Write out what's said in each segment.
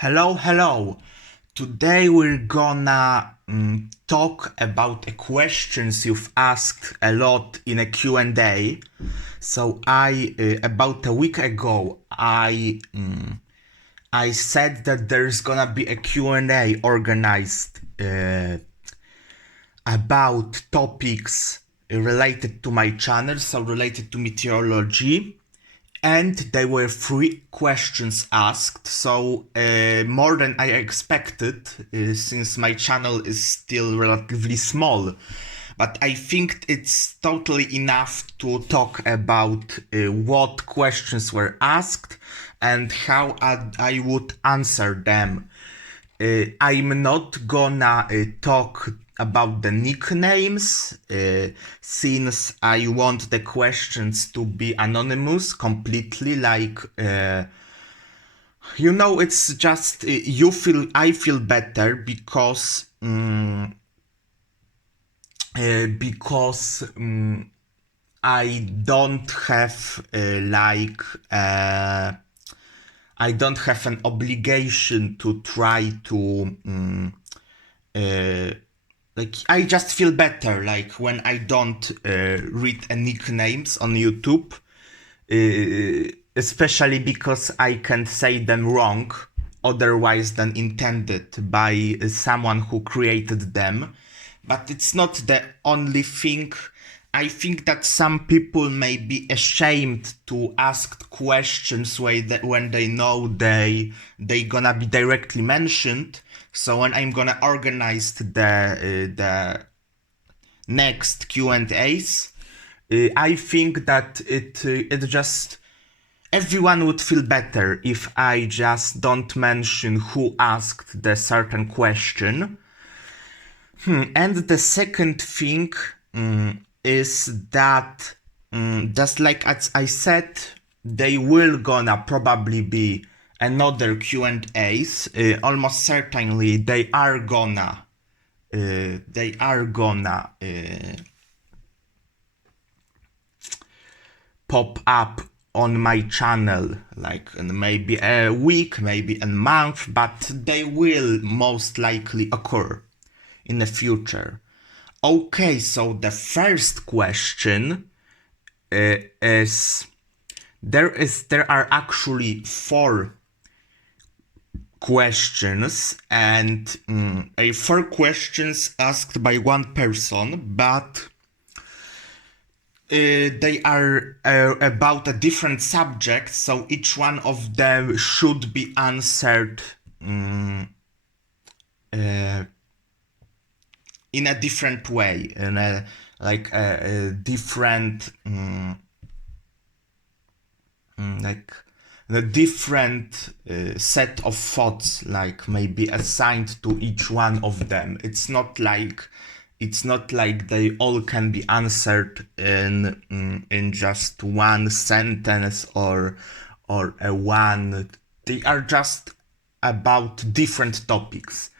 Hello. Today we're gonna talk about questions you've asked a lot in a Q&A. So about a week ago, I said that there's gonna be a Q&A organized about topics related to my channel, so related to meteorology. And there were 3 questions asked, so more than I expected, since my channel is still relatively small. But I think it's totally enough to talk about what questions were asked and how I would answer them. I'm not gonna talk about the nicknames, since I want the questions to be anonymous completely. It's just I feel better because I don't have I don't have an obligation to try to I just feel better when I don't read nicknames on YouTube, especially because I can say them wrong otherwise than intended by someone who created them. But it's not the only thing. I think that some people may be ashamed to ask questions when they know they gonna be directly mentioned. So when I'm gonna organize the next Q&As, I think that it just everyone would feel better if I just don't mention who asked the certain question. And the second thing is that just like as I said, they will gonna probably be another Q&As. Almost certainly they are gonna pop up on my channel in maybe a week, maybe a month, but they will most likely occur in the future. Okay, so the first question is there are actually 4 questions, and 4 questions asked by one person, but they are about a different subject, so each one of them should be answered in a different way, in a different the different set of thoughts maybe assigned to each one of them. It's not like they all can be answered in just one sentence or a one. They are just about different topics.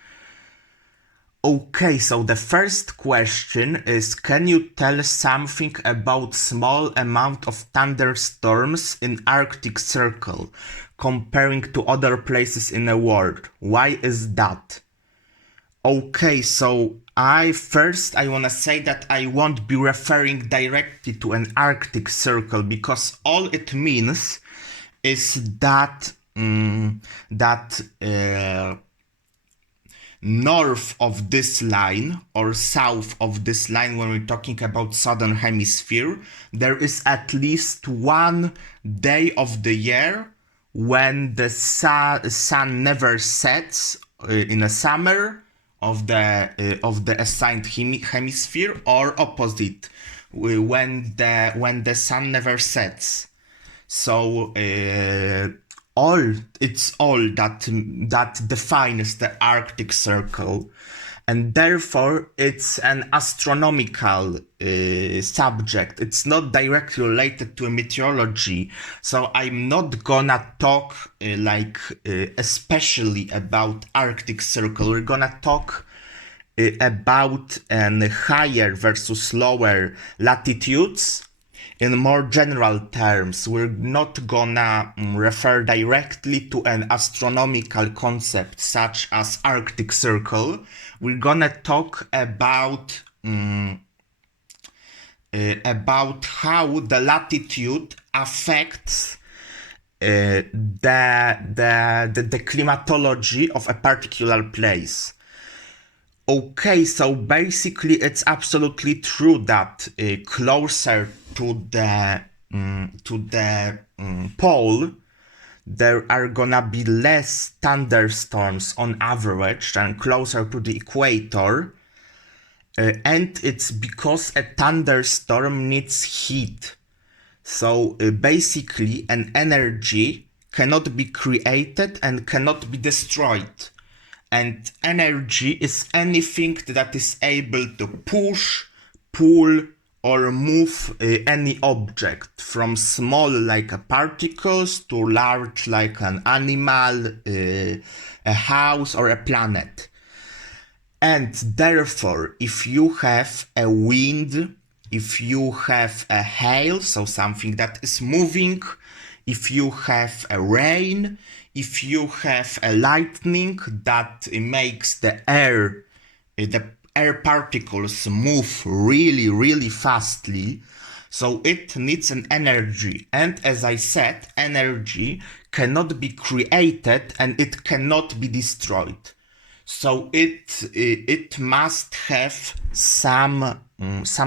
Okay, so the first question is, can you tell something about small amount of thunderstorms in Arctic Circle comparing to other places in the world? Why is that? Okay, so I wanna say that I won't be referring directly to an Arctic Circle, because all it means is that north of this line or south of this line, when we're talking about southern hemisphere, there is at least one day of the year when the sun never sets in a summer of the assigned hemisphere, or opposite, when the sun never sets. So it's all that defines the Arctic Circle, and therefore it's an astronomical subject. It's not directly related to meteorology, so I'm not gonna talk especially about Arctic Circle. We're gonna talk about higher versus lower latitudes. in more general terms, we're not gonna refer directly to an astronomical concept such as Arctic Circle. We're gonna talk about how the latitude affects the climatology of a particular place. Okay, so basically it's absolutely true that closer to the pole, there are gonna be less thunderstorms on average than closer to the equator. And it's because a thunderstorm needs heat. So basically an energy cannot be created and cannot be destroyed. And energy is anything that is able to push, pull, or move any object, from small like particles to large like an animal, a house, or a planet. And therefore, if you have a wind, if you have a hail, so something that is moving, if you have a rain, if you have a lightning that makes the air particles move really, really fastly, so it needs an energy. And as I said, energy cannot be created and it cannot be destroyed. So it must have some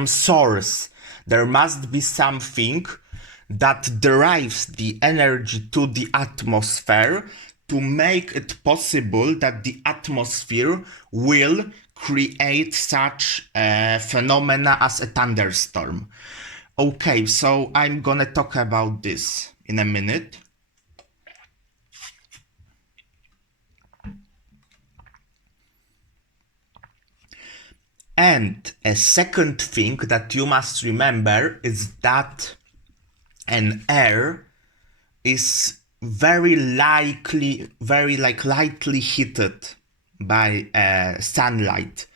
source. There must be something that derives the energy to the atmosphere to make it possible that the atmosphere will create such a phenomena as a thunderstorm. Okay, so I'm gonna talk about this in a minute. And a second thing that you must remember is that an air is very lightly heated by sunlight.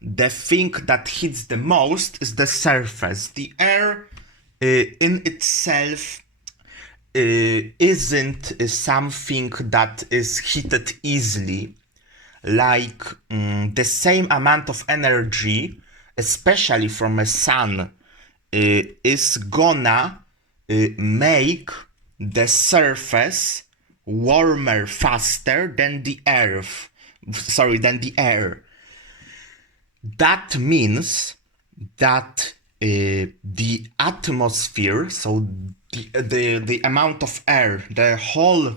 The thing that heats the most is the surface. The air in itself isn't something that is heated easily. Like the same amount of energy, especially from a sun, is gonna make the surface warmer faster than the air. That means that the atmosphere, so the amount of air, the whole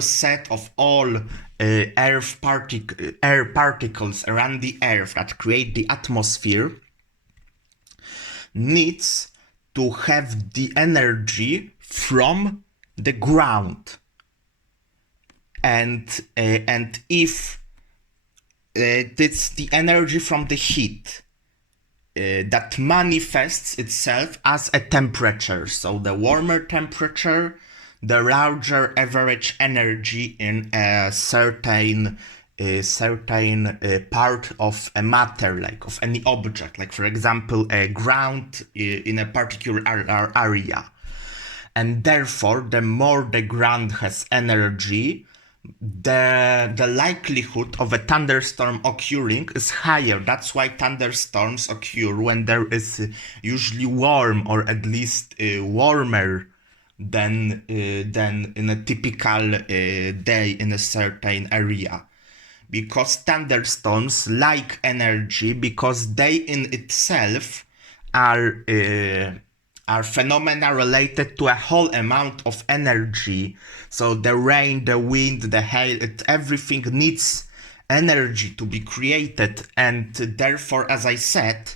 set of all air particles around the Earth that create the atmosphere, needs to have the energy from the ground. And if it's the energy from the heat that manifests itself as a temperature. So the warmer temperature, the larger average energy in a certain part of a matter, like of any object, like for example a ground in a particular area. And therefore, the more the ground has energy, the likelihood of a thunderstorm occurring is higher. That's why thunderstorms occur when there is usually warm, or at least warmer than in a typical day in a certain area. Because thunderstorms like energy, because they in itself are phenomena related to a whole amount of energy. So the rain, the wind, the hail, everything needs energy to be created. And therefore, as I said,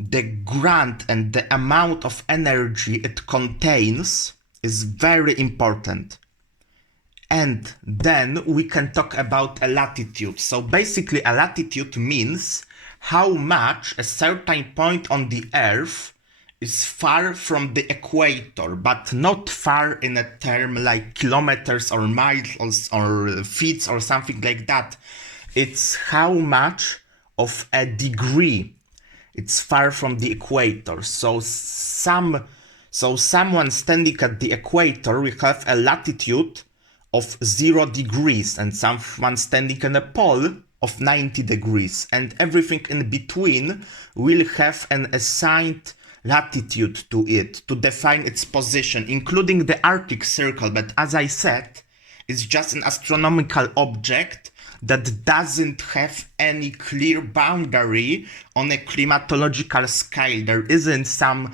the grant and the amount of energy it contains is very important. And then we can talk about a latitude. So basically a latitude means how much a certain point on the Earth is far from the equator, but not far in a term like kilometers or miles or feet or something like that. It's how much of a degree It's far from the equator. So someone standing at the equator will have a latitude of 0 degrees, and someone standing in a pole of 90 degrees, and everything in between will have an assigned latitude to it to define its position, including the Arctic Circle. But as I said, it's just an astronomical object that doesn't have any clear boundary on a climatological scale. There isn't some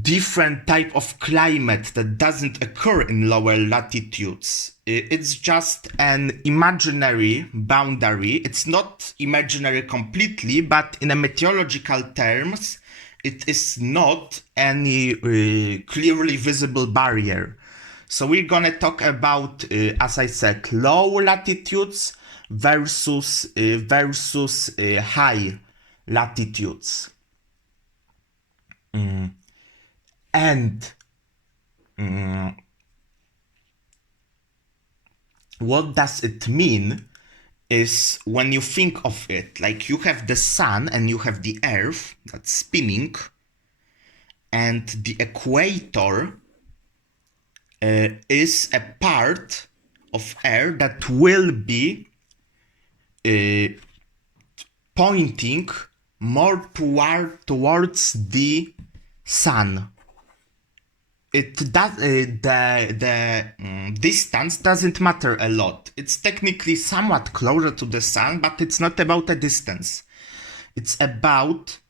different type of climate that doesn't occur in lower latitudes. It's just an imaginary boundary. It's not imaginary completely, but in a meteorological terms, it is not any clearly visible barrier. So we're gonna talk about, as I said, low latitudes versus high latitudes. And what does it mean is when you think of it, like you have the sun and you have the earth that's spinning, and the equator is a part of earth that will be pointing more towards the sun. It does the distance doesn't matter a lot. It's technically somewhat closer to the sun, but it's not about a distance. It's about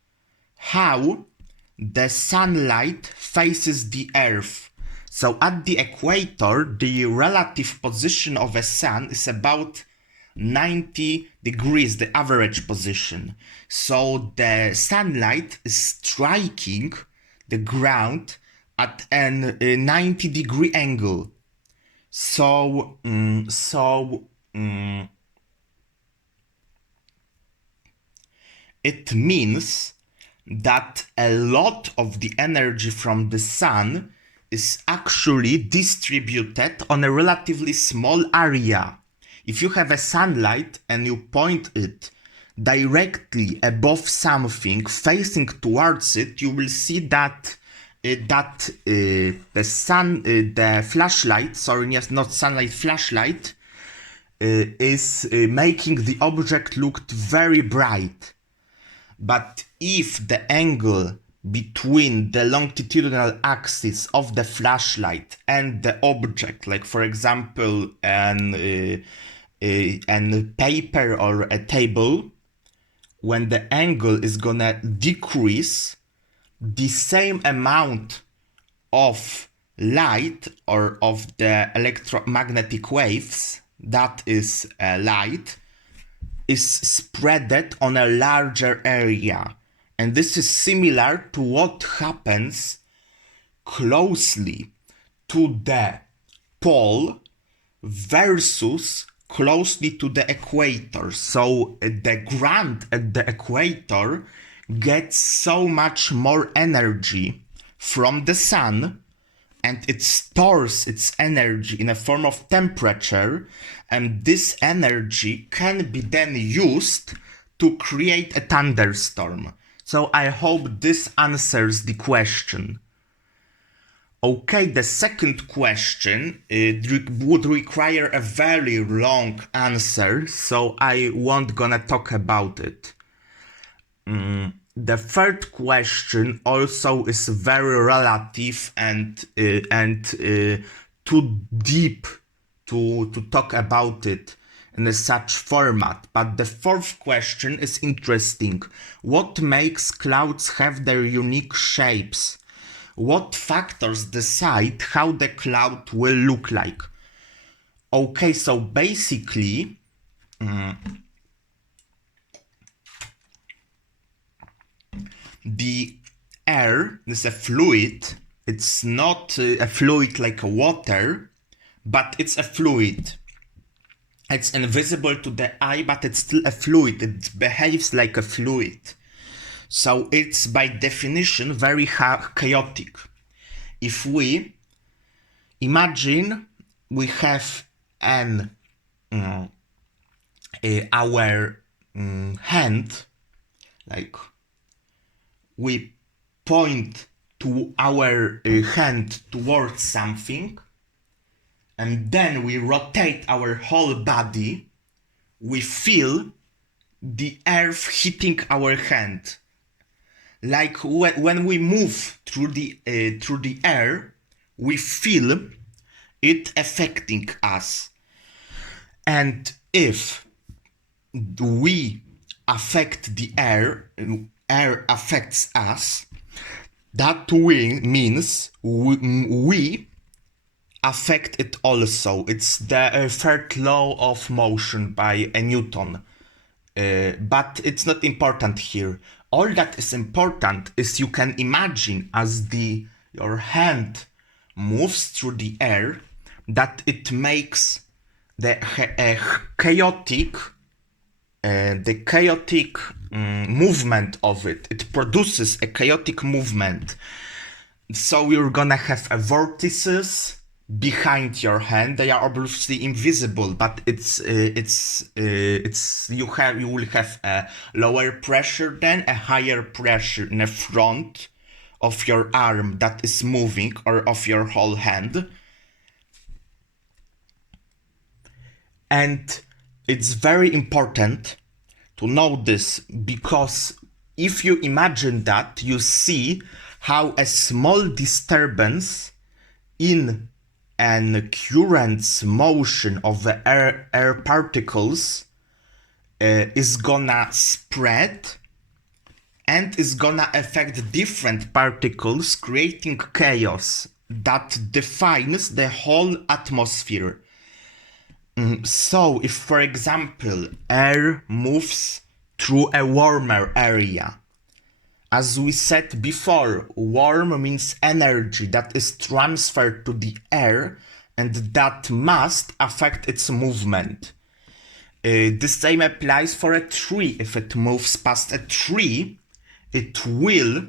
how the sunlight faces the earth. So at the equator, the relative position of a sun is about 90 degrees, the average position. So the sunlight is striking the ground at a 90-degree angle. So it means that a lot of the energy from the sun is actually distributed on a relatively small area. If you have a sunlight and you point it directly above something facing towards it, you will see that the flashlight, is making the object look very bright. But if the angle between the longitudinal axis of the flashlight and the object, like for example an paper or a table, when the angle is gonna decrease, the same amount of light or of the electromagnetic waves, that is light, is spreaded on a larger area. And this is similar to what happens closely to the pole versus closely to the equator. So the ground at the equator gets so much more energy from the sun, and it stores its energy in a form of temperature, and this energy can be then used to create a thunderstorm. So I hope this answers the question. Okay, the second question would require a very long answer, so I won't gonna talk about it. The third question also is very relative and too deep to talk about it in such format. But the fourth question is interesting. What makes clouds have their unique shapes? What factors decide how the cloud will look like? Okay, so basically, the air is a fluid. It's not a fluid like a water, but it's a fluid. It's invisible to the eye, but it's still a fluid. It behaves like a fluid. So it's by definition very chaotic. If we imagine we have our hand, like we point to our hand towards something, and then we rotate our whole body, we feel the earth hitting our hand. Like when we move through the air, we feel it affecting us. And if we affect the air affects us, that means we affect it also. It's the third law of motion by Newton. But it's not important here. All that is important is you can imagine as your hand moves through the air, that it makes the chaotic movement of it. It produces a chaotic movement. So you're gonna have vortices behind your hand. They are obviously invisible, but you will have a lower pressure, then a higher pressure in the front of your arm that is moving, or of your whole hand. And it's very important to know this, because if you imagine that, you see how a small disturbance in an current's motion of the air particles is gonna spread and is gonna affect different particles, creating chaos that defines the whole atmosphere. So if, for example, air moves through a warmer area, as we said before, warm means energy that is transferred to the air and that must affect its movement. The same applies for a tree. If it moves past a tree, it will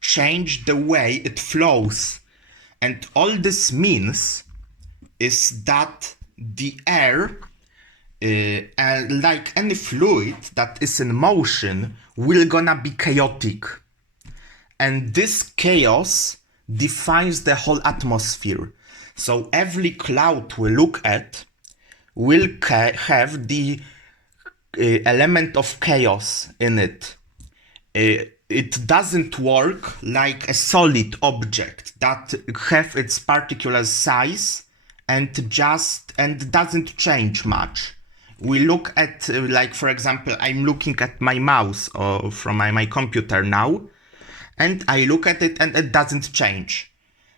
change the way it flows. And all this means is that the air, like any fluid that is in motion, will gonna be chaotic. And this chaos defines the whole atmosphere. So every cloud we look at will have the element of chaos in it. It doesn't work like a solid object that have its particular size and doesn't change much. We look at, like, for example, I'm looking at my mouse from my computer now, and I look at it and it doesn't change.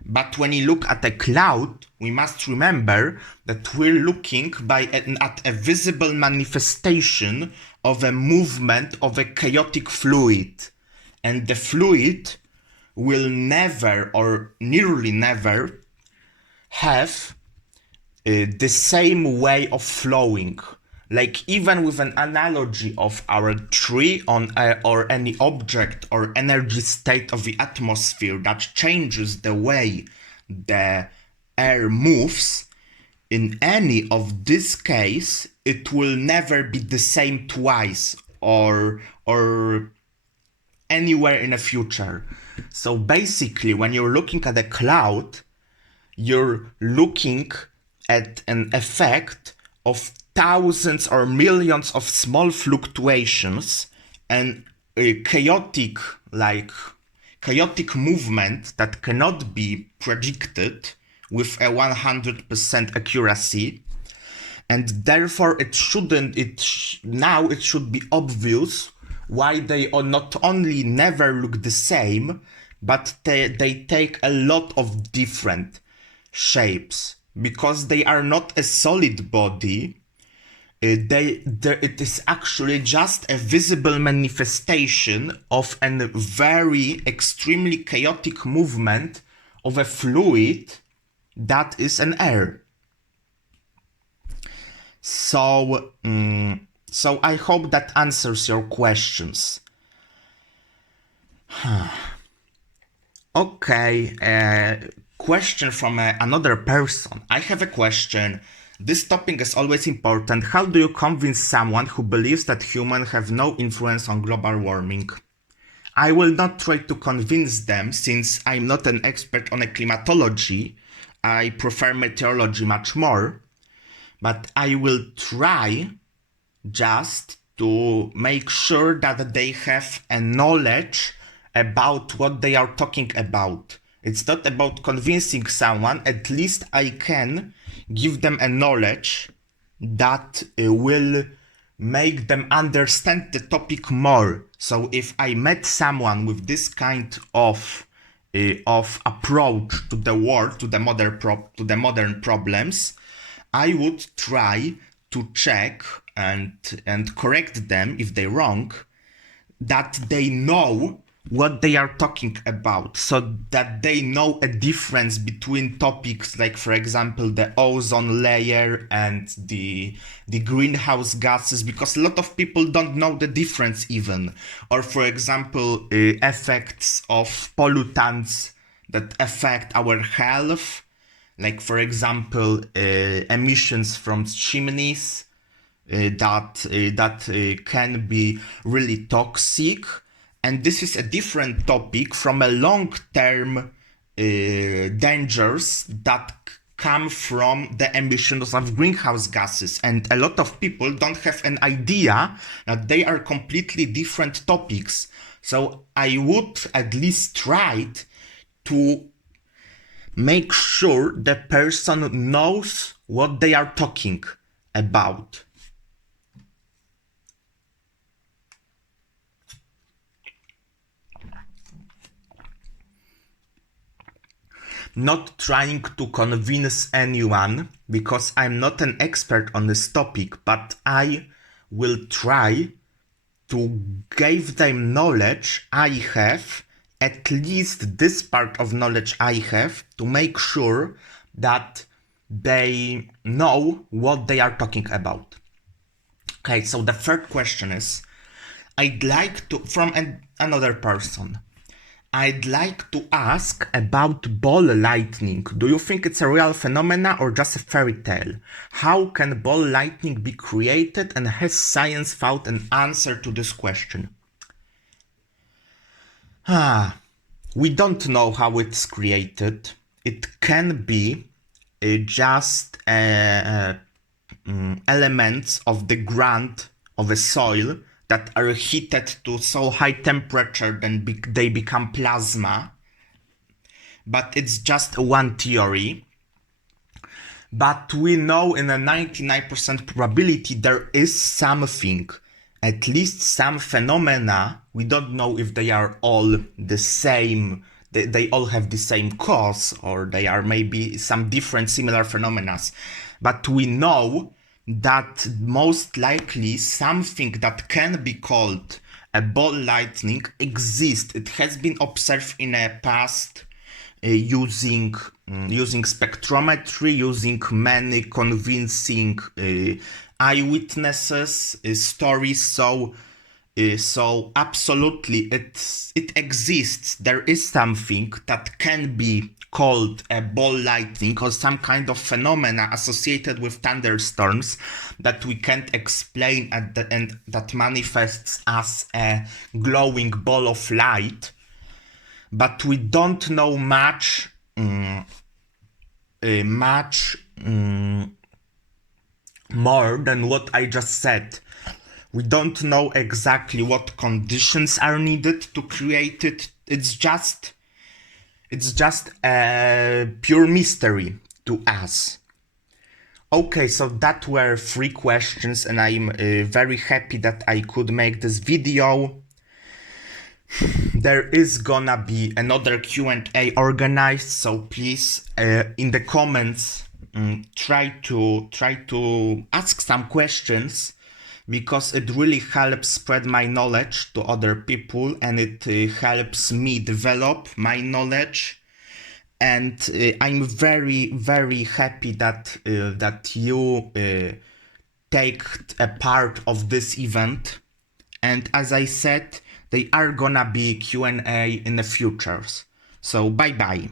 But when you look at a cloud, we must remember that we're looking at a visible manifestation of a movement of a chaotic fluid. And the fluid will never, or nearly never, have the same way of flowing. Like, even with an analogy of our tree or any object or energy state of the atmosphere that changes the way the air moves, in any of this case, it will never be the same twice or anywhere in the future. So basically, when you're looking at a cloud, you're looking at an effect of thousands or millions of small fluctuations and a chaotic movement that cannot be predicted with a 100% accuracy. And therefore it should be obvious why they not only never look the same, but they take a lot of different shapes, because they are not a solid body. It is actually just a visible manifestation of a very extremely chaotic movement of a fluid that is an air. So I hope that answers your questions. Okay, question from another person. I have a question This topic is always important. How do you convince someone who believes that humans have no influence on global warming? I will not try to convince them since I'm not an expert on climatology. I prefer meteorology much more. But I will try just to make sure that they have a knowledge about what they are talking about. It's not about convincing someone, at least I can give them a knowledge that will make them understand the topic more. So if I met someone with this kind of approach to the world, to the modern problems, I would try to check and correct them if they're wrong, that they know what they are talking about, so that they know a difference between topics like, for example, the ozone layer and the greenhouse gases, because a lot of people don't know the difference even. Or, for example, effects of pollutants that affect our health, like, for example, emissions from chimneys that can be really toxic. And this is a different topic from a long-term dangers that come from the emissions of greenhouse gases. And a lot of people don't have an idea that they are completely different topics. So I would at least try to make sure the person knows what they are talking about. Not trying to convince anyone, because I'm not an expert on this topic, but I will try to give them knowledge I have, at least this part of knowledge I have, to make sure that they know what they are talking about. Okay, so the third question is, I'd like to, from another person, I'd like to ask about ball lightning. Do you think it's a real phenomena or just a fairy tale? How can ball lightning be created, and has science found an answer to this question? We don't know how it's created. It can be just elements of the ground, of a soil, that are heated to so high temperature then they become plasma. But it's just one theory. But we know in a 99% probability there is something, at least some phenomena. We don't know if they are all the same, they all have the same cause, or they are maybe some different similar phenomena. But we know that most likely something that can be called a ball lightning exists. It has been observed in the past using spectrometry, using many convincing eyewitnesses stories. So absolutely it exists. There is something that can be called a ball lightning, or some kind of phenomena associated with thunderstorms that we can't explain at the end, that manifests as a glowing ball of light. But we don't know much more than what I just said. We don't know exactly what conditions are needed to create it. It's just a pure mystery to us. Okay, so that were 3 questions, and I'm very happy that I could make this video. There is gonna be another Q&A organized, so please in the comments try to ask some questions, because it really helps spread my knowledge to other people, and it helps me develop my knowledge. And I'm very, very happy that you take a part of this event. And as I said, they are gonna be Q&A in the futures. So bye bye.